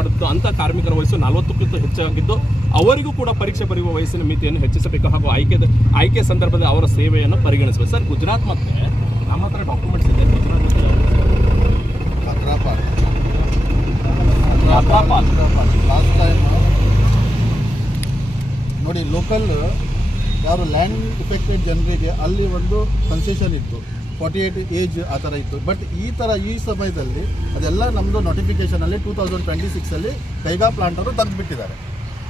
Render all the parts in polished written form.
ಮಾಡುತ್ತಿದ್ದು ಅಂಥ ಕಾರ್ಮಿಕರ ವಯಸ್ಸು 40ಕ್ಕಿಂತ ಹೆಚ್ಚಾಗಿದ್ದು ಅವರಿಗೂ ಕೂಡ ಪರೀಕ್ಷೆ ಬರೆಯುವ ವಯಸ್ಸಿನ ಮಿತಿಯನ್ನು ಹೆಚ್ಚಿಸಬೇಕು ಹಾಗೂ ಆಯ್ಕೆ ಸಂದರ್ಭದಲ್ಲಿ ಅವರ ಸೇವೆಯನ್ನು ಪರಿಗಣಿಸಬೇಕು. ಸರ್, ಗುಜರಾತ್ ಮತ್ತೆ ನಮ್ಮ ಹತ್ರ ಡಾಕ್ಯುಮೆಂಟ್ಸ್ ಇದೆ. ಗುಜರಾತ್ ಲಾಸ್ಟ್ ಟೈಮ್ ನೋಡಿ, ಲೋಕಲ್ ಯಾರು ಲ್ಯಾಂಡ್ ಇಫೆಕ್ಟೆಡ್ ಜನರಿಗೆ ಅಲ್ಲಿ ಒಂದು ಕನ್ಸೆಷನ್ ಇತ್ತು, 48 ಏಜ್ ಆ ಥರ ಇತ್ತು. ಬಟ್ ಈ ಸಮಯದಲ್ಲಿ ಅದೆಲ್ಲ ನಮ್ಮದು ನೋಟಿಫಿಕೇಷನಲ್ಲಿ 2026 ಕೈಗಾ ಪ್ಲಾಂಟರು ತೆಗೆದುಬಿಟ್ಟಿದ್ದಾರೆ.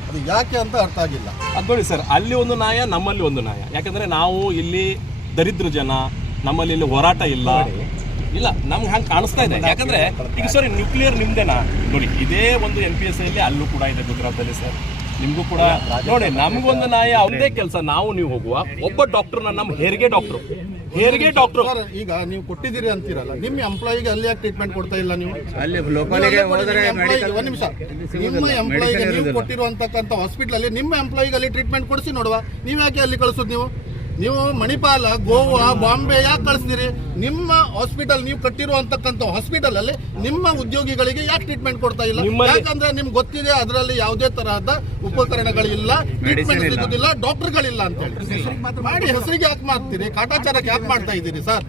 ಅದು ಯಾಕೆ ಅಂತ ಅರ್ಥ ಆಗಿಲ್ಲ. ಅದು ನೋಡಿ ಸರ್, ಅಲ್ಲಿ ಒಂದು ನ್ಯಾಯ, ನಮ್ಮಲ್ಲಿ ಒಂದು ನ್ಯಾಯ. ಯಾಕಂದರೆ ನಾವು ಇಲ್ಲಿ ದರಿದ್ರ ಜನ, ನಮ್ಮಲ್ಲಿ ಇಲ್ಲಿ ಹೋರಾಟ ಇಲ್ಲ, ನಮ್ಗೆ ಹಂಗೆ ಕಾಣಿಸ್ತಾ ಇದೆ. ಯಾಕಂದರೆ ಈಗ ಸರಿ ನ್ಯೂಕ್ಲಿಯರ್ ನಿಮ್ದೇನಾ ನೋಡಿ, ಇದೇ ಒಂದು NPSಯಲ್ಲಿ ಅಲ್ಲೂ ಕೂಡ ಇದೆ ಗುಜರಾತಲ್ಲಿ ಸರ್. ನಿಮಗೂ ಕೂಡ ನೋಡಿ, ನಮಗೊಂದು ನ್ಯಾಯ ಒಂದೇ ಕೆಲಸ. ನೀವು ಹೋಗುವ ಒಬ್ಬ ಡಾಕ್ಟರ್ನ ನಮ್ಮ ಹೆರಿಗೆ ಡಾಕ್ಟ್ರು ಈಗ ನೀವು ಕೊಟ್ಟಿದ್ದೀರಿ ಅಂತೀರಲ್ಲ, ನಿಮ್ಮ ಎಂಪ್ಲಾಯಿಗೆ ಅಲ್ಲಿ ಯಾಕೆ ಟ್ರೀಟ್ಮೆಂಟ್ ಕೊಡ್ತಾ ಇಲ್ಲ? ನೀವು ಅಲ್ಲಿ ಒಂದು ನಿಮಿಷ, ನಿಮ್ಮ ಎಂಪ್ಲಾಯಿಗೆ ನೀವು ಕೊಟ್ಟಿರುವಂತಕ್ಕಂಥ ಹಾಸ್ಪಿಟಲ್ ಅಲ್ಲಿ ನಿಮ್ಮ ಎಂಪ್ಲಾಯಿಗೆ ಅಲ್ಲಿ ಟ್ರೀಟ್ಮೆಂಟ್ ಕೊಡಿಸಿ ನೋಡುವ. ನೀವು ಯಾಕೆ ಅಲ್ಲಿ ಕಳಿಸೋದು? ನೀವು ಮಣಿಪಾಲ, ಗೋವಾ, ಬಾಂಬೆ ಯಾಕೆ ಕಳಿಸ್ತೀರಿ? ನಿಮ್ಮ ಹಾಸ್ಪಿಟಲ್, ನೀವು ಕಟ್ಟಿರುವಂತಕ್ಕಂಥ ಹಾಸ್ಪಿಟಲ್ ಅಲ್ಲಿ ನಿಮ್ಮ ಉದ್ಯೋಗಿಗಳಿಗೆ ಯಾಕೆ ಟ್ರೀಟ್ಮೆಂಟ್ ಕೊಡ್ತಾ ಇಲ್ಲ? ಯಾಕಂದ್ರೆ ನಿಮ್ಗೆ ಗೊತ್ತಿದೆ ಅದರಲ್ಲಿ ಯಾವುದೇ ತರಹದ ಉಪಕರಣಗಳಿಲ್ಲ, ಟ್ರೀಟ್ಮೆಂಟ್ ಸಿಗುದಿಲ್ಲ, ಡಾಕ್ಟರ್ಗಳಿಲ್ಲ ಅಂತ ಹೇಳಿ ಮಾಡಿ ಹೆಸರಿಗೆ ಯಾಕೆ ಮಾಡ್ತೀರಿ? ಕಾಟಾಚಾರಕ್ಕೆ ಯಾಕೆ ಮಾಡ್ತಾ ಇದ್ದೀರಿ ಸರ್?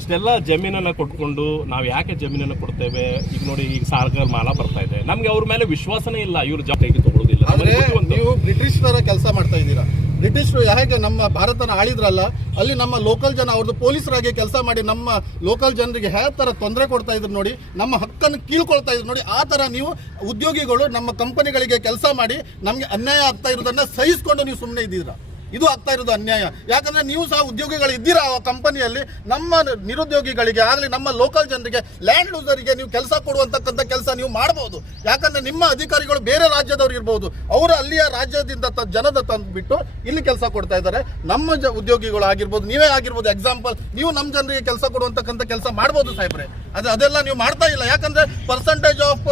ಇಷ್ಟೆಲ್ಲ ಜಮೀನನ್ನು ಕೊಟ್ಕೊಂಡು ನಾವು ಯಾಕೆ ಜಮೀನನ್ನು ಕೊಡ್ತೇವೆ? ಈಗ ನೋಡಿ, ಈಗ ಸಾಗರ್ ಮಾಲ ಬರ್ತಾ ಇದೆ, ನಮ್ಗೆ ಅವ್ರ ಮೇಲೆ ವಿಶ್ವಾಸನೇ ಇಲ್ಲ, ಇವ್ರ ಜವಾಬ್ದಾರಿ ತಗೊಳ್ಳೋದಿಲ್ಲ. ಆದ್ರೆ ನೀವು ಬ್ರಿಟಿಷ್ ತರ ಕೆಲಸ ಮಾಡ್ತಾ ಇದ್ದೀರಾ. ಬ್ರಿಟಿಷರು ಹೇಗೆ ನಮ್ಮ ಭಾರತನ ಆಳಿದ್ರಲ್ಲ, ಅಲ್ಲಿ ನಮ್ಮ ಲೋಕಲ್ ಜನ ಅವ್ರದ್ದು ಪೊಲೀಸರಾಗಿ ಕೆಲಸ ಮಾಡಿ ನಮ್ಮ ಲೋಕಲ್ ಜನರಿಗೆ ಯಾವ ತರ ತೊಂದರೆ ಕೊಡ್ತಾ ಇದ್ರು ನೋಡಿ, ನಮ್ಮ ಹಕ್ಕನ್ನು ಕೀಳ್ಕೊಳ್ತಾ ಇದ್ರು ನೋಡಿ. ಆ ತರ ನೀವು ಉದ್ಯೋಗಿಗಳು ನಮ್ಮ ಕಂಪನಿಗಳಿಗೆ ಕೆಲಸ ಮಾಡಿ ನಮ್ಗೆ ಅನ್ಯಾಯ ಆಗ್ತಾ ಇರೋದನ್ನ ಸಹಿಸಿಕೊಂಡು ನೀವು ಸುಮ್ಮನೆ ಇದ್ದೀರಾ. ಇದು ಆಗ್ತಾ ಇರೋದು ಅನ್ಯಾಯ. ಯಾಕಂದ್ರೆ ನೀವು ಸಹ ಉದ್ಯೋಗಿಗಳು ಇದ್ದೀರಾ ಆ ಕಂಪನಿಯಲ್ಲಿ. ನಮ್ಮ ನಿರುದ್ಯೋಗಿಗಳಿಗೆ ಆಗಲಿ, ನಮ್ಮ ಲೋಕಲ್ ಜನರಿಗೆ, ಲ್ಯಾಂಡ್ ಲೂಸರಿಗೆ ನೀವು ಕೆಲಸ ಕೊಡುವಂತಕ್ಕಂಥ ಕೆಲಸ ನೀವು ಮಾಡಬಹುದು. ಯಾಕಂದ್ರೆ ನಿಮ್ಮ ಅಧಿಕಾರಿಗಳು ಬೇರೆ ರಾಜ್ಯದವ್ರು ಇರ್ಬೋದು, ಅವರು ಅಲ್ಲಿಯ ರಾಜ್ಯದಿಂದ ಜನದ ತಂದುಬಿಟ್ಟು ಇಲ್ಲಿ ಕೆಲಸ ಕೊಡ್ತಾ ಇದ್ದಾರೆ. ನಮ್ಮ ಉದ್ಯೋಗಿಗಳು ಆಗಿರ್ಬೋದು, ನೀವೇ ಆಗಿರ್ಬೋದು, ಎಕ್ಸಾಂಪಲ್ ನೀವು ನಮ್ಮ ಜನರಿಗೆ ಕೆಲಸ ಕೊಡುವಂತಕ್ಕಂಥ ಕೆಲಸ ಮಾಡ್ಬೋದು ಸಾಹೇಬ್ರೆ. ಅದೆಲ್ಲ ನೀವು ಮಾಡ್ತಾ ಇಲ್ಲ. ಯಾಕಂದ್ರೆ ಪರ್ಸೆಂಟೇಜ್ ಆಫ್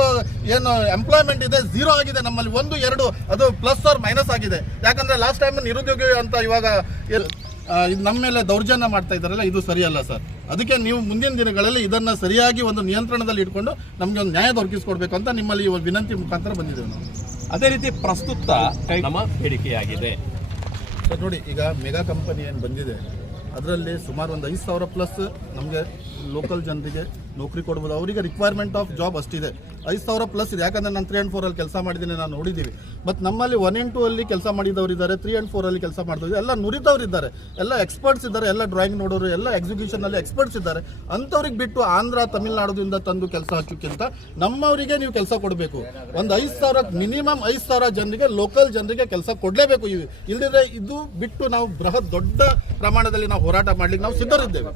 ಏನು ಎಂಪ್ಲಾಯ್ಮೆಂಟ್ ಇದೆ 0 ಆಗಿದೆ ನಮ್ಮಲ್ಲಿ. 1, 2 ಅದು ಪ್ಲಸ್ ಆರ್ ಮೈನಸ್ ಆಗಿದೆ. ಯಾಕಂದ್ರೆ ಲಾಸ್ಟ್ ಟೈಮ್ ನಿರುದ್ಯೋಗಿ ಅಂತ ಇವಾಗ ಇದು ನಮ್ಮ ಮೇಲೆ ದೌರ್ಜನ್ಯ ಮಾಡ್ತಾ ಇದ್ದಾರಲ್ಲ, ಇದು ಸರಿಯಲ್ಲ ಸರ್. ಅದಕ್ಕೆ ನೀವು ಮುಂದಿನ ದಿನಗಳಲ್ಲಿ ಇದನ್ನ ಸರಿಯಾಗಿ ಒಂದು ನಿಯಂತ್ರಣದಲ್ಲಿ ಇಟ್ಕೊಂಡು ನಮ್ಗೆ ಒಂದು ನ್ಯಾಯ ದೊರಕಿಸ್ಕೊಡ್ಬೇಕು ಅಂತ ನಿಮ್ಮಲ್ಲಿ ಈ ವಿನಂತಿ ಮುಖಾಂತರ ಬಂದಿದ್ದೇವೆ ನಾವು. ಅದೇ ರೀತಿ ಪ್ರಸ್ತುತ ನಮ್ಮ ಬೇಡಿಕೆಯಾಗಿದೆ ಸರ್. ನೋಡಿ, ಈಗ ಮೆಗಾ ಕಂಪನಿ ಏನು ಬಂದಿದೆ ಅದರಲ್ಲಿ ಸುಮಾರು ಒಂದು 5,000 ಪ್ಲಸ್ ನಮಗೆ ಲೋಕಲ್ ಜನರಿಗೆ ನೌಕರಿ ಕೊಡ್ಬೋದು. ಅವರಿಗೆ ರಿಕ್ವೈರ್ಮೆಂಟ್ ಆಫ್ ಜಾಬ್ ಅಷ್ಟಿದೆ, 5,000 ಪ್ಲಸ್ ಇದೆ. ಯಾಕಂದರೆ ನಾನು 3 and 4 ಅಲ್ಲಿ ಕೆಲಸ ಮಾಡಿದ್ದೀನಿ, ನಾನು ನೋಡಿದ್ದೀವಿ. ಮತ್ತು ನಮ್ಮಲ್ಲಿ 1 and 2 ಅಲ್ಲಿ ಕೆಲಸ ಮಾಡಿದವರು ಇದ್ದಾರೆ, 3 and 4 ಅಲ್ಲಿ ಕೆಲಸ ಮಾಡಿದವರು ಎಲ್ಲ ನುರಿತವ್ರು ಇದ್ದಾರೆ, ಎಲ್ಲ ಎಕ್ಸ್ಪರ್ಟ್ಸ್ ಇದ್ದಾರೆ, ಎಲ್ಲ ಡ್ರಾಯಿಂಗ್ ನೋಡೋರು, ಎಲ್ಲ ಎಕ್ಸಿಕ್ಯೂಷನಲ್ಲಿ ಎಕ್ಸ್ಪರ್ಟ್ಸ್ ಇದ್ದಾರೆ. ಅಂಥವ್ರಿಗೆ ಬಿಟ್ಟು ಆಂಧ್ರ ತಮಿಳುನಾಡುದಿಂದ ತಂದು ಕೆಲಸ ಹಾಕೋಕ್ಕಿಂತ ನಮ್ಮವರಿಗೆ ನೀವು ಕೆಲಸ ಕೊಡಬೇಕು. ಒಂದು 5,000 ಮಿನಿಮಮ್ 5,000 ಜನರಿಗೆ, ಲೋಕಲ್ ಜನರಿಗೆ ಕೆಲಸ ಕೊಡಲೇಬೇಕು. ಇಲ್ಲದಿದ್ರೆ ಇದು ಬಿಟ್ಟು ನಾವು ಬೃಹತ್ ದೊಡ್ಡ ಪ್ರಮಾಣದಲ್ಲಿ ನಾವು ಹೋರಾಟ ಮಾಡ್ಲಿಕ್ಕೆ ನಾವು ಸಿದ್ಧರಿದ್ದೇವೆ.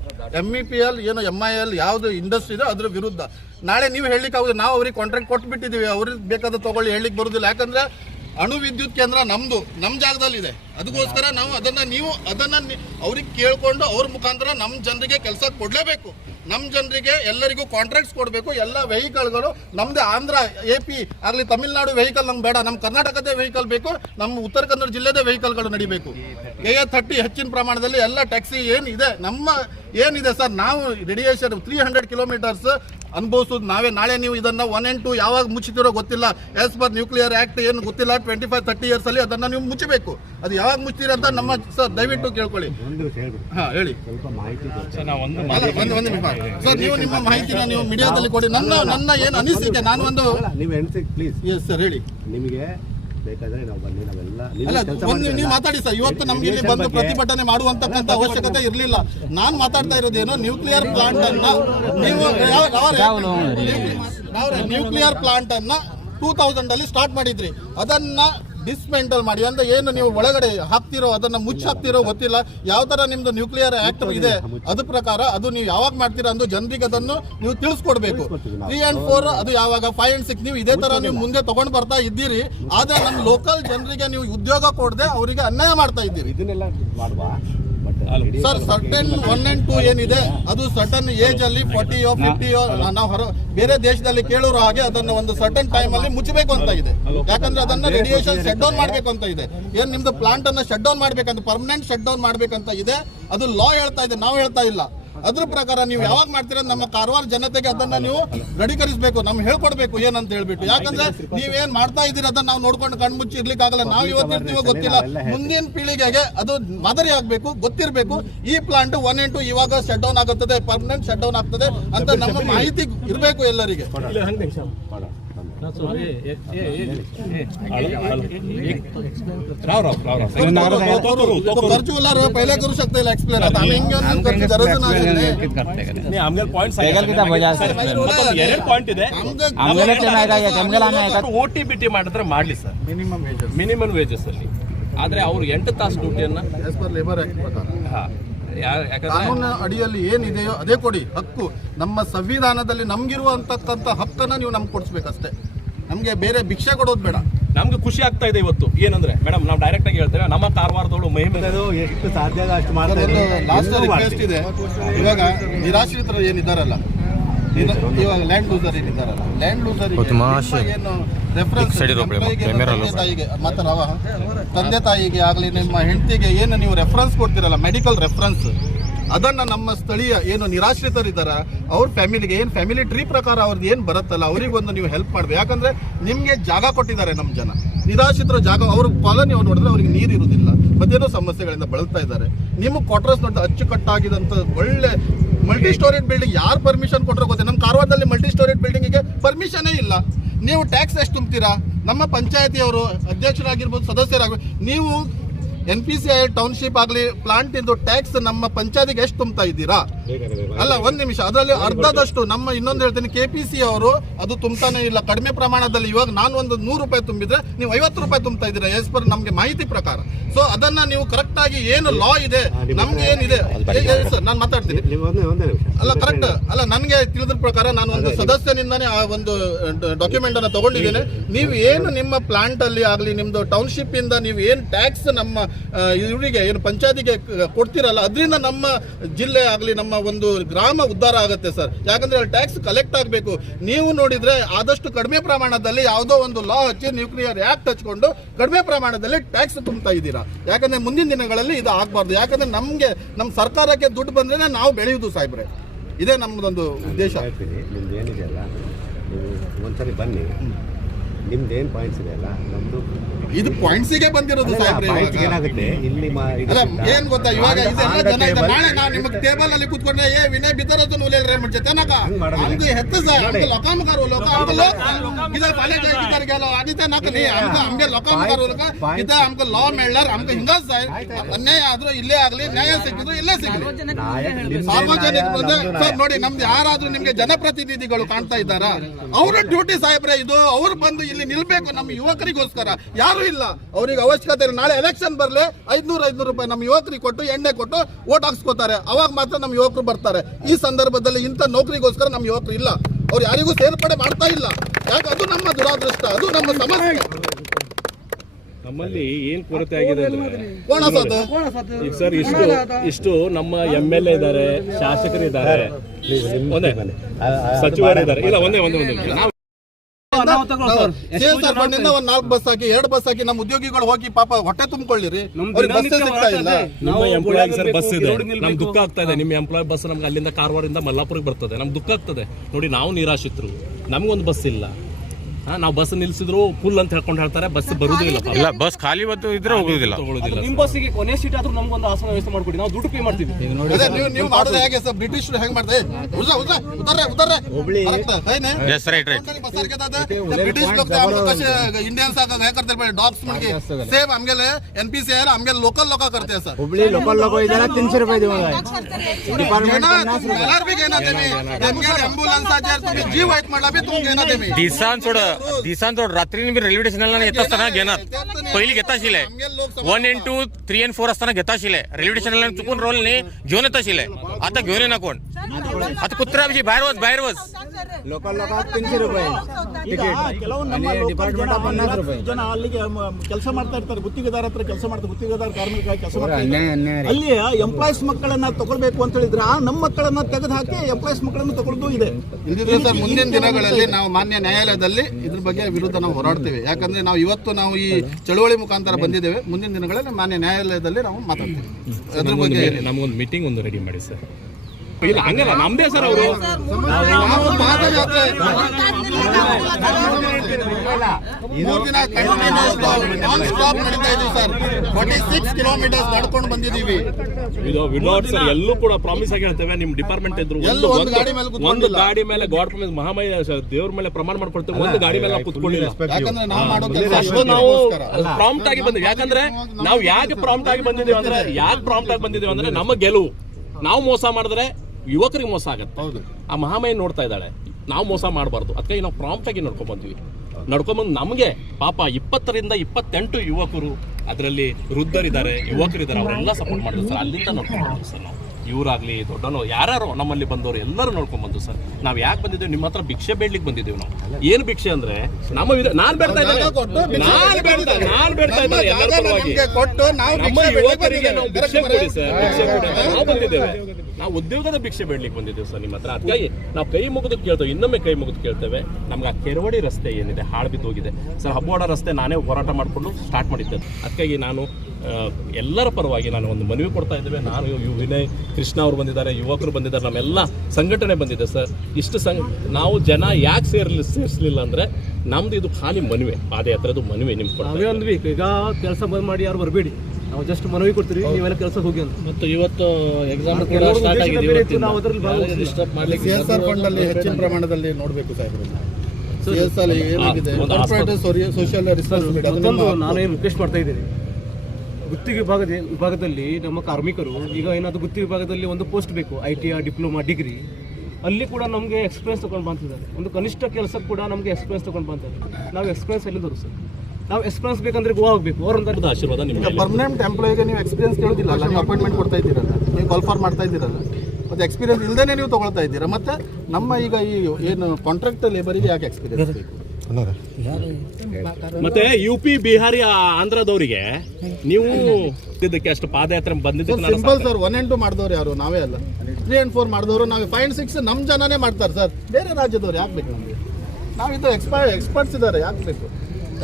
MEPL ಏನು MIL ಯಾವುದು ಇಂಡಸ್ಟ್ರಿ ಇದೆ ಅದ್ರ ವಿರುದ್ಧ. ನಾಳೆ ನೀವು ಹೇಳಲಿಕ್ಕೆ ಆಗುದು, ನಾವು ಅವ್ರಿಗೆ ಕಾಂಟ್ರಾಕ್ಟ್ ಕೊಟ್ಬಿಟ್ಟಿದ್ದೀವಿ, ಅವ್ರಿಗೆ ಬೇಕಾದ ತಗೊಳ್ಳಿ ಹೇಳಲಿಕ್ಕೆ ಬರುದಿಲ್ಲ. ಯಾಕಂದ್ರೆ ಅಣು ವಿದ್ಯುತ್ ಕೇಂದ್ರ ನಮ್ದು, ನಮ್ಮ ಜಾಗದಲ್ಲಿದೆ. ಅದಕ್ಕೋಸ್ಕರ ನಾವು ಅದನ್ನ ಅವ್ರಿಗೆ ಕೇಳ್ಕೊಂಡು ಅವ್ರ ಮುಖಾಂತರ ನಮ್ಮ ಜನರಿಗೆ ಕೆಲಸ ಕೊಡಲೇಬೇಕು. ನಮ್ಮ ಜನರಿಗೆ ಎಲ್ಲರಿಗೂ ಕಾಂಟ್ರಾಕ್ಟ್ಸ್ ಕೊಡಬೇಕು. ಎಲ್ಲ ವೆಹಿಕಲ್ಗಳು ನಮ್ಮದೇ, ಆಂಧ್ರ, AP ಆಗಲಿ, ತಮಿಳುನಾಡು ವೆಹಿಕಲ್ ನಮ್ಗೆ ಬೇಡ. ನಮ್ಮ ಕರ್ನಾಟಕದೇ ವೆಹಿಕಲ್ ಬೇಕು, ನಮ್ಮ ಉತ್ತರ ಕನ್ನಡ ಜಿಲ್ಲೆದೇ ವೆಹಿಕಲ್ಗಳು ನಡಿಬೇಕು. KA30 ಹೆಚ್ಚಿನ ಪ್ರಮಾಣದಲ್ಲಿ ಎಲ್ಲ ಟ್ಯಾಕ್ಸಿ ಏನಿದೆ ನಮ್ಮ ಏನಿದೆ ಸರ್, ನಾವು ರೇಡಿಯೇಷನ್ 300 ಕಿಲೋಮೀಟರ್ಸ್ ಅನುಭವಿಸೋದು ನಾವೇ. ನಾಳೆ ನೀವು ಇದನ್ನ 1 and 2 ಯಾವಾಗ ಮುಚ್ಚಿತಿರೋ ಗೊತ್ತಿಲ್ಲ. ಆಸ್ ಪರ್ ನ್ಯೂಕ್ಲಿಯರ್ ಆಕ್ಟ್ ಏನು ಗೊತ್ತಿಲ್ಲ, 25-30 years ಅಲ್ಲಿ ಅದನ್ನ ನೀವು ಮುಚ್ಚಬೇಕು. ಅದು ಯಾವಾಗ ಮುಚ್ತೀರ ಅಂತ ನಮ್ಮ ಸರ್ ದಯವಿಟ್ಟು ಕೇಳ್ಕೊಳ್ಳಿ. ಹೇಳಿ ಸರ್, ನೀವು ನಿಮ್ಮ ಮಾಹಿತಿನ ನೀವು ಮೀಡಿಯಾದಲ್ಲಿ ಕೊಡಿ. ನನ್ನ ಏನು ಅನಿಸಿಕೆ, ನಾನು ಒಂದು ಸರ್ ಹೇಳಿ. ನಿಮಗೆ ಬೇಕಾದ್ರೆ ನಾವು ಬನ್ನಿ, ನಾವೆಲ್ಲ ನೀವು ಮಾತಾಡಿ ಸರ್. ಇವತ್ತು ನಮ್ಗೆ ಇಲ್ಲಿ ಬಂದು ಪ್ರತಿಭಟನೆ ಮಾಡುವಂತಕ್ಕಂಥ ಅವಶ್ಯಕತೆ ಇರಲಿಲ್ಲ. ನಾನು ಮಾತಾಡ್ತಾ ಇರೋದೇನು, ನ್ಯೂಕ್ಲಿಯರ್ ಪ್ಲಾಂಟ್ ಅನ್ನ ನೀವು ನ್ಯೂಕ್ಲಿಯರ್ ಪ್ಲಾಂಟ್ ಅನ್ನ 2000 ಅಲ್ಲಿ ಸ್ಟಾರ್ಟ್ ಮಾಡಿದ್ರಿ, ಅದನ್ನ ಡಿಸ್ಮೆಂಟಲ್ ಮಾಡಿ. ಅಂದ್ರೆ ಏನು ನೀವು ಒಳಗಡೆ ಹಾಕ್ತಿರೋ, ಅದನ್ನ ಮುಚ್ಚಿ ಹಾಕ್ತಿರೋ ಗೊತ್ತಿಲ್ಲ. ಯಾವ ತರ ನಿಮ್ದು ನ್ಯೂಕ್ಲಿಯರ್ ಆಕ್ಟ್ ಇದೆ ಅದ್ರ ಪ್ರಕಾರ ಅದು ನೀವು ಯಾವಾಗ ಮಾಡ್ತೀರಾ ಅಂದು ಜನರಿಗೆ ಅದನ್ನು ನೀವು ತಿಳಿಸ್ಕೊಡ್ಬೇಕು. 3 and 4 ಅದು ಯಾವಾಗ, 5 and 6 ನೀವು ಇದೇ ತರ ನೀವು ಮುಂದೆ ತಗೊಂಡ್ ಬರ್ತಾ ಇದ್ದೀರಿ. ಆದ್ರೆ ನಮ್ಮ ಲೋಕಲ್ ಜನರಿಗೆ ನೀವು ಉದ್ಯೋಗ ಕೊಡದೆ ಅವರಿಗೆ ಅನ್ಯಾಯ ಮಾಡ್ತಾ ಇದ್ದೀರಿ. ಇದನ್ನೆಲ್ಲ ಮಾಡುವ ಸರ್, ಸರ್ಟನ್ 1 and 2 ಏನಿದೆ ಅದು ಸರ್ಟನ್ ಏಜ್ ಅಲ್ಲಿ 40 or 50 ನಾವು ಬೇರೆ ದೇಶದಲ್ಲಿ ಕೇಳೋರು ಹಾಗೆ ಅದನ್ನ ಒಂದು ಸರ್ಟನ್ ಟೈಮ್ ಅಲ್ಲಿ ಮುಚ್ಚಬೇಕು ಅಂತ ಇದೆ. ಯಾಕಂದ್ರೆ ಅದನ್ನ ರೇಡಿಯೇಷನ್ ಶಟ್ ಡೌನ್ ಮಾಡ್ಬೇಕು ಅಂತ ಇದೆ. ಏನ್ ನಿಮ್ದು ಪ್ಲಾಂಟ್ ಅನ್ನ ಶಟ್ ಡೌನ್ ಮಾಡ್ಬೇಕಂತ, ಪರ್ಮನೆಂಟ್ ಶಟ್ ಡೌನ್ ಮಾಡ್ಬೇಕಂತ ಇದೆ. ಅದು ಲಾ ಹೇಳ್ತಾ ಇದೆ, ನಾವು ಹೇಳ್ತಾ ಇಲ್ಲ. ಅದ್ರ ಪ್ರಕಾರ ನೀವು ಯಾವಾಗ ಮಾಡ್ತೀರಾ ನಮ್ಮ ಕಾರವಾರ ಜನತೆಗೆ ಅದನ್ನ ನೀವು ದೃಢೀಕರಿಸಬೇಕು, ನಮ್ಗೆ ಹೇಳ್ಕೊಡ್ಬೇಕು ಏನಂತ ಹೇಳ್ಬಿಟ್ಟು. ಯಾಕಂದ್ರೆ ನೀವೇನ್ ಮಾಡ್ತಾ ಇದ್ದೀರಿ ಅದನ್ನ ನಾವು ನೋಡ್ಕೊಂಡು ಕಣ್ಮುಚ್ಚಿ ಇರ್ಲಿಕ್ಕೆ ಆಗಲ್ಲ. ನಾವು ಇವತ್ತಿರ್ತೀವೋ ಗೊತ್ತಿಲ್ಲ, ಮುಂದಿನ ಪೀಳಿಗೆಗೆ ಅದು ಮಾದರಿ ಆಗ್ಬೇಕು, ಗೊತ್ತಿರಬೇಕು. ಈ ಪ್ಲಾಂಟ್ 1 and 2 ಇವಾಗ ಶಟ್ ಡೌನ್ ಆಗುತ್ತದೆ, ಪರ್ಮನೆಂಟ್ ಶಟ್ ಡೌನ್ ಆಗ್ತದೆ ಅಂತ ನಮ್ಮ ಮಾಹಿತಿ ಇರಬೇಕು ಎಲ್ಲರಿಗೆ. खर्च वाला पहले करू शकता एक्सप्लेन आता आम्ही गरज नाही आमगेल पॉइंट ಎರಡು ಪಾಯಿಂಟ್ ಇದೆ. OTBT ಮಾಡಿದ್ರೆ ಮಾಡ್ಲಿ ಸರ್, ಮಿನಿಮಮ್ ವೇಜಸ್ ಅಲ್ಲಿ. ಆದ್ರೆ ಅವ್ರು 8 ತಾಸು ಡ್ಯೂಟಿಯನ್ನ ಆಸ್ ಪರ್ ಲೇಬರ್ ಆಕ್ಟ್ ಪ್ರಕಾರ ಕಾನೂನಿನ ಅಡಿಯಲ್ಲಿ ಏನಿದೆಯೋ ಅದೇ ಕೊಡಿ. ಹಕ್ಕು ನಮ್ಮ ಸಂವಿಧಾನದಲ್ಲಿ ನಮ್ಗಿರುವಂತಕ್ಕಂಥ ಹಕ್ಕನ್ನ ನೀವು ನಮ್ಗೆ ಕೊಡಿಸ್ಬೇಕಷ್ಟೇ. ನಮ್ಗೆ ಬೇರೆ ಭಿಕ್ಷೆ ಕೊಡೋದು ಬೇಡ. ನಮ್ಗೆ ಖುಷಿ ಆಗ್ತಾ ಇದೆ ಇವತ್ತು. ಏನಂದ್ರೆ ಮೇಡಮ್ ನಾವು ಡೈರೆಕ್ಟ್ ಆಗಿ ಹೇಳ್ತೇವೆ, ನಮ್ಮ ಕಾರವಾರದವಳು ಮಹಿಮೆ ಎಷ್ಟು ಸಾಧ್ಯ ಅಷ್ಟು ಮಾಡ್ತಾರೆ. ಲಾಸ್ಟ್ ರಿಕ್ವೆಸ್ಟ್ ಇದೆ, ಇವಾಗ ನಿರಾಶ್ರಿತರು ಏನಿದ್ದಾರಲ್ಲ, ಇವಾಗ ಲ್ಯಾಂಡ್ ಲೂಸರ್ ಏನಿದ್ದಾರಲ್ಲ, ಲ್ಯಾಂಡ್ ಲೂಸರ್ ಏನು ರೆಫರೆನ್ಸ್ ತಾಯಿಗೆ ಮಾತ್ರ ತಂದೆ ತಾಯಿಗೆ ಆಗಲಿ ನಿಮ್ಮ ಹೆಂಡತಿಗೆ ಏನು ನೀವು ರೆಫರೆನ್ಸ್ ಕೊಡ್ತೀರಲ್ಲ, ಮೆಡಿಕಲ್ ರೆಫರೆನ್ಸ್, ಅದನ್ನ ನಮ್ಮ ಸ್ಥಳೀಯ ಏನು ನಿರಾಶ್ರಿತರಿದ್ದಾರ ಅವ್ರ ಫ್ಯಾಮಿಲಿಗೆ ಏನು ಫ್ಯಾಮಿಲಿ ಟ್ರೀ ಪ್ರಕಾರ ಅವ್ರದ್ದು ಏನು ಬರುತ್ತಲ್ಲ ಅವರಿಗೊಂದು ನೀವು ಹೆಲ್ಪ್ ಮಾಡಬೇಕು. ಯಾಕಂದ್ರೆ ನಿಮಗೆ ಜಾಗ ಕೊಟ್ಟಿದ್ದಾರೆ ನಮ್ಮ ಜನ, ನಿರಾಶ್ರಿತರ ಜಾಗ ಅವ್ರ ಕಾಲೋನಿ ಅವ್ರು ನೋಡಿದ್ರೆ ಅವ್ರಿಗೆ ನೀರು ಇರುವುದಿಲ್ಲ, ಮತ್ತೇನೋ ಸಮಸ್ಯೆಗಳಿಂದ ಬಳಲ್ತಾ ಇದ್ದಾರೆ. ನಿಮಗೆ ಕ್ವಾರ್ಟರ್ಸ್ ನೋಡಿ ಅಚ್ಚುಕಟ್ಟಾಗಿದ್ದಂಥ ಒಳ್ಳೆ ಮಲ್ಟಿ ಸ್ಟೋರೇಜ್ ಬಿಲ್ಡಿಂಗ್ ಯಾರು ಪರ್ಮಿಷನ್ ಕೊಟ್ಟರೆ ಗೊತ್ತಿಲ್ಲ. ನಮ್ಮ ಕಾರವಾರದಲ್ಲಿ ಮಲ್ಟಿ ಸ್ಟೋರೇಜ್ ಬಿಲ್ಡಿಂಗಿಗೆ ಪರ್ಮಿಷನೇ ಇಲ್ಲ. ನೀವು ಟ್ಯಾಕ್ಸ್ ಎಷ್ಟು ತುಂಬ್ತೀರಾ? ನಮ್ಮ ಪಂಚಾಯತಿಯವರು ಅಧ್ಯಕ್ಷರಾಗಿರ್ಬೋದು, ಸದಸ್ಯರಾಗಿರ್ಬೋದು, ನೀವು NPCI ಟೌನ್ಶಿಪ್ ಆಗಲಿ ಪ್ಲಾಂಟ್ ಇಂದು ಟ್ಯಾಕ್ಸ್ ನಮ್ಮ ಪಂಚಾಯತಿಗೆ ಎಷ್ಟು ತುಂಬ್ತಾ ಇದ್ದೀರಾ? ಅಲ್ಲ, ಒಂದ್ ನಿಮಿಷ, ಅದರಲ್ಲಿ ಅರ್ಧದಷ್ಟು ನಮ್ಮ ಇನ್ನೊಂದು ಹೇಳ್ತೀನಿ, KPC ಅವರು ಅದು ತುಂಬ್ತಾನೆ ಇಲ್ಲ, ಕಡಿಮೆ ಪ್ರಮಾಣದಲ್ಲಿ. ಇವಾಗ ನಾನು ಒಂದು 100 ರೂಪಾಯಿ ತುಂಬಿದ್ರೆ ನೀವು 50 ರೂಪಾಯಿ ತುಂಬ್ತಾ ಇದ್ದೀರಾ ಎಸ್ ಪರ್ ನಮ್ಗೆ ಮಾಹಿತಿ ಪ್ರಕಾರ. ಸೊ ಅದನ್ನ ನೀವು ಕರೆಕ್ಟ್ ಆಗಿ ಏನು ಲಾ ಇದೆ ನಮ್ಗೆ ಏನಿದೆ ಸರ್, ನಾನು ಮಾತಾಡ್ತೀನಿ. ಅಲ್ಲ ಕರೆಕ್ಟ್ ಅಲ್ಲ, ನನಗೆ ತಿಳಿದ್ರ ಪ್ರಕಾರ ನಾನು ಒಂದು ಸದಸ್ಯನಿಂದಾನೇ ಆ ಒಂದು ಡಾಕ್ಯುಮೆಂಟ್ ಅನ್ನ ತಗೊಂಡಿದ್ದೇನೆ. ನೀವು ಏನು ನಿಮ್ಮ ಪ್ಲಾಂಟ್ ಅಲ್ಲಿ ಆಗಲಿ ನಿಮ್ದು ಟೌನ್ಶಿಪ್ ಇಂದ ನೀವು ಏನು ಟ್ಯಾಕ್ಸ್ ನಮ್ಮ ಇವರಿಗೆ ಏನು ಪಂಚಾಯತಿಗೆ ಕೊಡ್ತೀರಲ್ಲ, ಅದರಿಂದ ನಮ್ಮ ಜಿಲ್ಲೆ ಆಗಲಿ ನಮ್ಮ ಒಂದು ಗ್ರಾಮ ಉದ್ಧಾರ ಆಗುತ್ತೆ ಸರ್. ಯಾಕಂದ್ರೆ ಅಲ್ಲಿ ಟ್ಯಾಕ್ಸ್ ಕಲೆಕ್ಟ್ ಆಗಬೇಕು. ನೀವು ನೋಡಿದ್ರೆ ಆದಷ್ಟು ಕಡಿಮೆ ಪ್ರಮಾಣದಲ್ಲಿ ಯಾವುದೋ ಒಂದು ಲಾ ಹಚ್ಚಿ ನ್ಯೂಕ್ಲಿಯರ್ ಆಕ್ಟ್ ಹಚ್ಕೊಂಡು ಕಡಿಮೆ ಪ್ರಮಾಣದಲ್ಲಿ ಟ್ಯಾಕ್ಸ್ ತುಂಬ್ತಾ ಇದ್ದೀರಾ. ಯಾಕಂದ್ರೆ ಮುಂದಿನ ದಿನಗಳಲ್ಲಿ ಇದು ಆಗಬಾರ್ದು. ಯಾಕಂದ್ರೆ ನಮ್ಗೆ ನಮ್ಮ ಸರ್ಕಾರಕ್ಕೆ ದುಡ್ಡು ಬಂದ್ರೆ ನಾವು ಬೆಳೆಯುವುದು ಸಾಹೇಬ್ರೆ, ಇದೇ ನಮ್ದೊಂದು ಉದ್ದೇಶ. ನಿಮ್ದು ಏನಿದೆಯಲ್ಲ, ನೀವು ಒಂದ್ಸರಿ ಬನ್ನಿ, ನಿಮ್ದೇನು ಪಾಯಿಂಟ್ಸ್ ಇದೆಯಲ್ಲ ನಮ್ದು ಇದು ಪಾಯಿಂಟ್ಸಿಗೆ ಬಂದಿರೋದು ಸಾಹೇಬ್ರೆ. ಏನಾಗುತ್ತೆ ಇಲ್ಲಿ ಏನ್ ಗೊತ್ತಾ, ಇವಾಗ ಇದೆಲ್ಲ ಜನ ಇದೆ, ನಾಳೆ ನಾವು ನಿಮಗೆ ಟೇಬಲ್ ಅಲ್ಲಿ ಕೂತ್ಕೊಂಡ್ರೆ ಏ ವಿನಯ ಬಿದ್ದರದು ನೂಲೇಲ್ರೆ ಮುಂಚೆ ತನಕ ಹಂಗೆ ಹೆತ್ತ ಹಂಗೆ ಲೋಕಾಮಗಾರು ಲೋಕ इधर कॉलेज आहे इधर गेलो आणि ते नाक नाही आमगे लोकांवर लोक इथे आमका लॉ मिळणार आमका ಹಿಂಗಾಸ್ जाय अन्याय ಆದ್ರೂ ಇಲ್ಲೇ ಆಗಲಿ, ನ್ಯಾಯ ಸಿಕ್ಕಿದ್ರು ಇಲ್ಲೇ ಸಿಗಲಿ. ಸಾರ್ವಜನಿಕ ಸರ್ ನೋಡಿ, ನಮ್ದು ಯಾರಾದ್ರೂ ನಿಮ್ಗೆ ಜನಪ್ರತಿನಿಧಿಗಳು ಕಾಣ್ತಾ ಇದ್ದಾರಾ? ಅವ್ರ ಡ್ಯೂಟಿ ಸಾಹೇಬ್ರೆ ಇದು. ಅವ್ರು ಬಂದು ಇಲ್ಲಿ ನಿಲ್ಬೇಕು ನಮ್ಮ ಯುವಕರಿಗೋಸ್ಕರ. ಯಾರು ಇಲ್ಲ, ಅವ್ರಿಗೆ ಅವಶ್ಯಕತೆ ಇಲ್ಲ. ನಾಳೆ ಎಲೆಕ್ಷನ್ ಬರ್ಲಿ 500 ರೂಪಾಯಿ ನಮ್ಮ ಯುವಕರಿಗೆ ಕೊಟ್ಟು ಎಣ್ಣೆ ಕೊಟ್ಟು ವೋಟ್ ಹಾಕ್ಸ್ಕೋತಾರೆ, ಅವಾಗ ಮಾತ್ರ ನಮ್ಮ ಯುವಕರು ಬರ್ತಾರೆ. ಈ ಸಂದರ್ಭದಲ್ಲಿ ಇಂಥ ನೌಕರಿಗೋಸ್ಕರ ನಮ್ಮ ಯುವಕರು ಇಲ್ಲ, ಅವ್ರು ಯಾರಿಗೂ ಸೇರ್ಪಡೆ ಮಾಡ್ತಾ ಇಲ್ಲ. ಯಾಕೆ? ಅದು ನಮ್ಮ ದುರಾದೃಷ್ಟ, ಅದು ನಮ್ಮ ಸಮಸ್ಯೆ. ನಮ್ಮಲ್ಲಿ ಏನ್ ಕೊರತೆ ಆಗಿದೆ ಈಗ ಸರ್, ಇಷ್ಟು ನಮ್ಮ MLA ಇದ್ದಾರೆ, ಶಾಸಕರಿದ್ದಾರೆ, ಸಚಿವರಿದ್ದಾರೆ. ಇಲ್ಲ ಒಂದೇ CSR ಫಂಡಿಂದ 4 ಬಸ್ ಹಾಕಿ 2 ಬಸ್ ಹಾಕಿ ನಮ್ಮ ಉದ್ಯೋಗಿಗಳು ಹೋಗಿ ಪಾಪ ಹೊಟ್ಟೆ ತುಂಬಿಕೊಳ್ಳಿರಿ. ಸಿಗ್ತಾ ಇಲ್ಲ. ನಮ್ಮ ಎಂಪ್ಲಾಯ್ ಸರ್ ಬಸ್ ಇದೆ, ನಮ್ಗೆ ದುಃಖ ಆಗ್ತಾ ಇದೆ. ನಿಮ್ಮ ಎಂಪ್ಲಾಯ್ ಬಸ್ ನಮ್ಗೆ ಅಲ್ಲಿಂದ ಕಾರವಾರದಿಂದ ಮಲ್ಲಾಪುರಕ್ಕೆ ಬರ್ತದೆ, ನಮ್ಗೆ ದುಃಖ ಆಗ್ತದೆ ನೋಡಿ. ನಾವು ನಿರಾಶ್ರಿತರು, ನಮ್ಗೊಂದು ಬಸ್ ಇಲ್ಲ. ನಾವು ಬಸ್ ನಿಲ್ಸಿದ್ರು ಫುಲ್ ಅಂತ ಹೇಳ್ಕೊಂಡು ಹೇಳ್ತಾರೆ, ಬಸ್ ಬರುವುದಿಲ್ಲ. ಇಲ್ಲ, ಬಸ್ ಖಾಲಿ ಇದ್ರೆ ಹೋಗುದಿಲ್ಲ. ನಿಮ್ ಬಸ್ಸಿಗೆ ಕೊನೆ ಸೀಟ್ ಆದ್ರೂ ನಮ್ಗೊಂದು ಆಸನ ವ್ಯವಸ್ಥೆ ಮಾಡ್ಕೊಡಿ, ನಾವು ದುಡ್ಡು ಪೇ ಮಾಡ್ತೀವಿ. ನೀವು ಮಾಡೋದು ಹೇಗೆ ಸರ್? ಬ್ರಿಟಿಷ್ ಹೆಂಗ್ ಮಾಡ್ತಾರೆ? ब्रिटिश लोक कसे इंडियन्स काय करतात डॉग्स म्हणजे सेम आमगेले NPCI आमगे लोकल लोक करते सर. हुबळी लोकल लोक इथे 300 रुपये देऊन डिपार्टमेंट बी घेणार तुम्ही ॲम्ब्युलन्सचा तुम्ही जीव वाईट म्हटला बी तुम्ही घेणार तुम्ही दिसान सोड रात्री रेल्वे स्टेशनला येत असताना घेणार. पहिली घेता शिले 1 and 2 3 and 4 असताना घेता शिले रेल्वे स्टेशनला चुकून रोलने घेऊन येता शिले. आता घेऊन ये ना कोण? आता कुत्र्याविषयी बाहेर वच लोकल लोक 300 रुपये ಡಿಪಾರ್ಟ್ಮೆಂಟ್ 50 ರೂಪಾಯಿ ಜನ ಅಲ್ಲಿಗೆ ಕೆಲಸ ಮಾಡ್ತಾ ಇರ್ತಾರೆ. ಗುತ್ತಿಗೆದಾರ ಹತ್ರ ಕೆಲಸ ಮಾಡ್ತಾರೆ, ಗುತ್ತಿಗೆದಾರ ಕಾರ್ಮಿಕ ಕೆಲಸ ಮಾಡ್ತಾರೆ. ಅಲ್ಲಿ ಎಂಪ್ಲಾಯ್ಸ್ ಮಕ್ಕಳನ್ನ ತಗೊಳ್ಬೇಕು ಅಂತ ಹೇಳಿದ್ರೆ ನಮ್ಮ ಮಕ್ಕಳನ್ನ ತೆಗೆದು ಹಾಕಿ ಎಂಪ್ಲಾಯ್ಸ್ ಮಕ್ಕಳನ್ನು ತಗೊಳ್ಳೋದು ಇದೆ. ಇಲ್ದಿದ್ರೆ ಸರ್ ಮುಂದಿನ ದಿನಗಳಲ್ಲಿ ನಾವು ಮಾನ್ಯ ನ್ಯಾಯಾಲಯದಲ್ಲಿ ಇದ್ರ ಬಗ್ಗೆ ವಿರುದ್ಧ ನಾವು ಹೋರಾಡ್ತೇವೆ. ಯಾಕಂದ್ರೆ ನಾವು ಇವತ್ತು ನಾವು ಈ ಚಳುವಳಿ ಮುಖಾಂತರ ಬಂದಿದ್ದೇವೆ. ಮುಂದಿನ ದಿನಗಳಲ್ಲಿ ಮಾನ್ಯ ನ್ಯಾಯಾಲಯದಲ್ಲಿ ನಾವು ಮಾತಾಡ್ತೀವಿ ಅದ್ರ ಬಗ್ಗೆ. ನಮಗೊಂದು ಮೀಟಿಂಗ್ ಒಂದು ರೆಡಿ ಮಾಡಿ ಸರ್. ಇಲ್ಲ ಹಂಗಲ್ಲ ನಮ್ದೇ ಸರ್ ಅವರು ನಾವು ಪಾದಯಾತ್ರೆ ಮೂರು ದಿನ ಕಂಟಿನ್ಯೂಸ್ ನಾನ್ ಸ್ಟಾಪ್ ನಡೀತಾ ಇದೀವಿ ಸರ್. 46 ಕಿಲೋಮೀಟರ್ಸ್ ನಡ್ಕೊಂಡು ಬಂದಿದ್ದೀವಿ. ವಿನೋದ್ ಸರ್ ಎಲ್ಲೂ ಕೂಡ ಪ್ರಾಮಿಸ್ ಆಗಿ ಹೇಳ್ತೇವೆ ನಿಮ್ ಡಿಪಾರ್ಟ್ಮೆಂಟ್ ಇದ್ರು ಎಲ್ಲೂ ಒಂದು ಗಾಡಿ ಮೇಲೆ ಒಂದು ಕೂತ್ಕೊಂಡಿಲ್ಲ. ಗಾಡಿ ಮೇಲೆ ಗಾಡ್ ಪ್ರಾಮಿಸ್ ಮಹಾಮಯ ದೇವ್ರ ಮೇಲೆ ಪ್ರಮಾಣ ಮಾಡ್ಕೊಳ್ತೇವೆ, ಒಂದು ಗಾಡಿ ಮೇಲೆ ನಾವು ಕುತ್ಕೊಂಡಿಲ್ಲ. ಯಾಕಂದ್ರೆ ನಾವು ಮಾಡೋ ಅಷ್ಟು ನಾವು ಪ್ರಾಂಪ್ಟ್ ಆಗಿ ಬಂದಿವಿ. ಯಾಕಂದ್ರೆ ನಾವು ಯಾಕೆ ಪ್ರಾಂಪ್ಟ್ ಆಗಿ ಬಂದಿದ್ದೀವಿ ಅಂದ್ರೆ ನಮ್ಮ ಗೆಲುವು. ನಾವು ಮೋಸ ಮಾಡಿದ್ರೆ ಯುವಕರಿಗೆ ಮೋಸ ಆಗತ್ತೆ. ಹೌದು. ಆ ಮಹಾಮಯ ನೋಡ್ತಾ ಇದ್ದಾಳೆ, ನಾವು ಮೋಸ ಮಾಡಬಾರ್ದು. ಅದಕ್ಕೆ ನಾವು ಪ್ರಾಂಪ್ಟ್ ಆಗಿ ನಡ್ಕೊಂಡ್ ಬಂದ್ವಿ. ನಡ್ಕೊಂಬಂದು ನಮಗೆ ಪಾಪ 20 ರಿಂದ 28 ಯುವಕರು, ಅದರಲ್ಲಿ ವೃದ್ಧರಿದ್ದಾರೆ, ಯುವಕರಿದ್ದಾರೆ, ಅವರೆಲ್ಲ ಸಪೋರ್ಟ್ ಮಾಡಿದ್ರು ಸರ್. ಅಲ್ಲಿಂದ ನೋಡ್ಕೊಂಡು ಬಂದ್ವಿ ಸರ್ ನಾವು. ಇವರಾಗ್ಲಿ ದೊಡ್ಡನೋ ಯಾರು ನಮ್ಮಲ್ಲಿ ಬಂದವರು ಎಲ್ಲರೂ ನೋಡ್ಕೊಂಡ್ ಬಂದು ಸರ್. ನಾವ್ ಯಾಕೆ ಬಂದಿದ್ದೇವೆ ನಿಮ್ಮ ಹತ್ರ ಭಿಕ್ಷೆ ಬೇಡ್ಲಿಕ್ಕೆ ಬಂದಿದ್ದೇವೆ ನಾವು. ಏನು ಭಿಕ್ಷೆ ಅಂದ್ರೆ ನಮ್ಮ ನಾನ್ ಬೇಡ್ತಾ ಇದ್ದೇನೆ ಎಲ್ಲರ ಪರವಾಗಿ. ಕೊಟ್ಟು ನಾವು ನಮ್ಮ ಯುವಕರಿಗೆ ನಾವು ಭಿಕ್ಷೆ ಕೊಡಿ ಸರ್, ಭಿಕ್ಷೆ ಕೊಡಿ ಅಂತ ನಾವು ಬಂದಿದ್ದೇವೆ. ನಾವು ಉದ್ಯೋಗದ ಭಿಕ್ಷೆ ಬೇಡ್ಲಿಕ್ಕೆ ಬಂದಿದ್ದೇವೆ ಸರ್ ನಿಮ್ಮ ಹತ್ರ. ಅದಕ್ಕಾಗಿ ನಾವು ಕೈ ಮುಗಿದು ಕೇಳ್ತೇವೆ, ಇನ್ನೊಮ್ಮೆ ಕೈ ಮುಗಿದು ಕೇಳ್ತೇವೆ. ನಮ್ಗೆ ಆ ಕೆರವಡಿ ರಸ್ತೆ ಏನಿದೆ ಹಾಳು ಬಿದ್ದೋಗಿದೆ ಸರ್. ಹಬ್ಬವಾಡ ರಸ್ತೆ ನಾನೇ ಹೋರಾಟ ಮಾಡಿಕೊಂಡು ಸ್ಟಾರ್ಟ್ ಮಾಡಿದ್ದೆ. ಅದಕ್ಕಾಗಿ ನಾನು ಎಲ್ಲರ ಪರವಾಗಿ ನಾನು ಒಂದು ಮನವಿ ಕೊಡ್ತಾ ಇದ್ದೇವೆ. ನಾನು ವಿನಯ್ ಕೃಷ್ಣ ಅವರು ಬಂದಿದ್ದಾರೆ, ಯುವಕರು ಬಂದಿದ್ದಾರೆ, ನಮ್ಮೆಲ್ಲ ಸಂಘಟನೆ ಬಂದಿದೆ ಸರ್. ಇಷ್ಟು ನಾವು ಜನ ಯಾಕೆ ಸೇರಿಸಲಿಲ್ಲ ಅಂದ್ರೆ ನಮ್ದು ಇದು ಖಾಲಿ ಮನವಿ, ಪಾದಯಾತ್ರೆದು ಮನವಿ. ನಿಮ್ಗೆ ನಾವೇ ಅಂದ್ವಿ ಈಗ ಕೆಲಸ ಬಂದ್ ಮಾಡಿ ಯಾರು ಬರಬೇಡಿ, ನಾವು ಜಸ್ಟ್ ಮನವಿ ಕೊಡ್ತೀವಿ, ನೀವೆಲ್ಲ ಕೆಲಸಕ್ಕೆ ಹೋಗಿ ಅಂತ. ಮತ್ತು ಇವತ್ತು ಎಕ್ಸಾಮ್ ಕೂಡ ಸ್ಟಾರ್ಟ್ ಆಗಿದೆ. ನಾವು ಅದರಲ್ಲಿ ಡಿಸ್ಟರ್ಬ್ ಮಾಡ್ಲಿಕ್ಕೆ CSR ಫಂಡ್ ಅಲ್ಲಿ ಹೆಚ್ಚಿನ ಪ್ರಮಾಣದಲ್ಲಿ ನೋಡಬೇಕು ಸಾಹೇಬ್ರು. CSR ಏನಾಗಿದೆ ಸೋಷಿಯಲ್ ರೆಸ್ಪಾನ್ಸಿಬಿಲಿಟಿ ಮತ್ತೊಂದು ನಾನೇನು ರಿಕ್ವೆಸ್ಟ್ ಮಾಡ್ತಾ ಇದ್ದೀನಿ, ಗುತ್ತಿ ವಿಭಾಗದಲ್ಲಿ ನಮ್ಮ ಕಾರ್ಮಿಕರು ಈಗ ಏನಾದ್ರು ಗುತ್ತಿ ವಿಭಾಗದಲ್ಲಿ ಒಂದು ಪೋಸ್ಟ್ ಬೇಕು, ITI ಡಿಪ್ಲೊಮಾ ಡಿಗ್ರಿ, ಅಲ್ಲಿ ಕೂಡ ನಮಗೆ ಎಕ್ಸ್ಪೀರಿಯನ್ಸ್ ತೊಗೊಂಡು ಬಂತಿದ್ದಾರೆ. ಒಂದು ಕನಿಷ್ಠ ಕೆಲಸಕ್ಕೆ ಕೂಡ ನಮಗೆ ಎಕ್ಸ್ಪೀರಿಯನ್ಸ್ ತೊಗೊಂಡು ಬಂತಾರೆ. ನಾವು ಎಕ್ಸ್ಪೀರಿಯನ್ಸ್ ಎಲ್ಲಿಂದರು ಸರ್? ನಾವು ಎಕ್ಸ್ಪೀರಿಯನ್ಸ್ ಬೇಕಂದ್ರೆ ಗೋವಾ ಹೋಗ್ಬೇಕು. ಅವರೊಂದು ಆಶೀರ್ವಾದ ನಿಮ್ಗೆ. ಪರ್ಮನೆಂಟ್ ಎಂಪ್ಲಾಯಿಗೆ ನೀವು ಎಕ್ಸ್ಪೀರಿಯನ್ಸ್ ಕೇಳೋದಿಲ್ಲ, ನೀವು ಅಪಾಯಿಂಟ್ಮೆಂಟ್ ಕೊಡ್ತಾ ಇದ್ದೀರಲ್ಲ, ನೀವು ಕಾಲ್ಫಾರ್ ಮಾಡ್ತಾ ಇದ್ದೀರಲ್ಲ, ಮತ್ತೆ ಎಕ್ಸ್ಪೀರಿಯನ್ಸ್ ಇಲ್ಲದೇ ನೀವು ತಗೊಳ್ತಾ ಇದ್ದೀರಾ. ಮತ್ತೆ ನಮ್ಮ ಈಗ ಈ ಏನು ಕಾಂಟ್ರಾಕ್ಟ್ ಲೇಬರಿಗೆ ಯಾಕೆ ಎಕ್ಸ್ಪೀರಿಯನ್ಸ್ ಬೇಕು? ಮತ್ತೆ UP ಬಿಹಾರಿ ಆಂಧ್ರದವರಿಗೆ ನೀವು ಇದಕ್ಕೆ ಅಷ್ಟು ಪಾದಯಾತ್ರೆ ಬಂದಿದ್ದಕ್ಕೆ ಸಿಂಪಲ್ ಸರ್. 1 and 2 ಮಾಡಿದವ್ರು ಯಾರು? ನಾವೇ ಅಲ್ಲ. 3 and 4 ಮಾಡಿದವರು ನಾವೇ. 5 and 6 ನಮ್ಮ ಜನನೇ ಮಾಡ್ತಾರೆ ಸರ್. ಬೇರೆ ರಾಜ್ಯದವ್ರು ಯಾಕೆ ಬೇಕು ನಮಗೆ? ನಾವಿದ್ದು ಎಕ್ಸ್ಪರ್ಟ್ಸ್ ಇದ್ದಾರೆ, ಯಾಕೆ ಬೇಕು?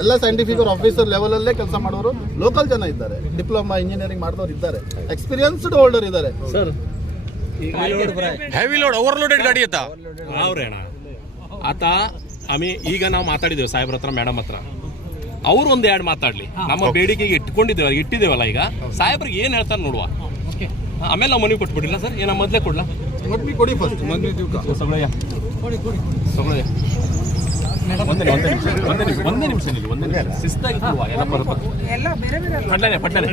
ಎಲ್ಲ ಸೈಂಟಿಫಿಕ್ ಆಫೀಸರ್ ಲೆವೆಲಲ್ಲೇ ಕೆಲಸ ಮಾಡೋರು ಲೋಕಲ್ ಜನ ಇದ್ದಾರೆ, ಡಿಪ್ಲೊಮಾ ಇಂಜಿನಿಯರಿಂಗ್ ಮಾಡಿದವರು ಇದ್ದಾರೆ, ಎಕ್ಸ್ಪೀರಿಯನ್ಸ್ಡ್ ಹೋಲ್ಡರ್ ಇದ್ದಾರೆ ಸರ್. ಹೆವಿ ಲೋಡ್ ಓವರ್ಲೋಡೆಡ್ ಗಾಡಿ ಆಯ್ತಾ ಅವ್ರೇಣ ಆತ ಈಗ ನಾವು ಮಾತಾಡಿದ್ದೇವೆ ಸಾಹೇಬ್ರ ಹತ್ರ, ಮೇಡಮ್ ಹತ್ರ. ಅವ್ರು ಒಂದು ಎರಡು ಮಾತಾಡ್ಲಿ. ನಮ್ಮ ಬೇಡಿಕೆಗೆ ಇಟ್ಟಿದ್ದೇವಲ್ಲ ಈಗ, ಸಾಹೇಬ್ರಿಗೆ ಏನ್ ಹೇಳ್ತಾರೆ ನೋಡುವ. ಆಮೇಲೆ ನಾವು ಮನವಿ ಕೊಟ್ಬಿಟ್ಟಿಲ್ಲ ಸರ್. ಏನ ಮೊದಲೇ ಕೊಡ್ಲಾ? ಕೊಡಿ ಫಸ್ಟ್. ಸೊಗಳೆಯ ಒಂದೇ ನಿಮಿಷ ಶಿಸ್ತಾಗಿ ಕೊಡುವ ಎಲ್ಲ ಪಟ್ಲನೆ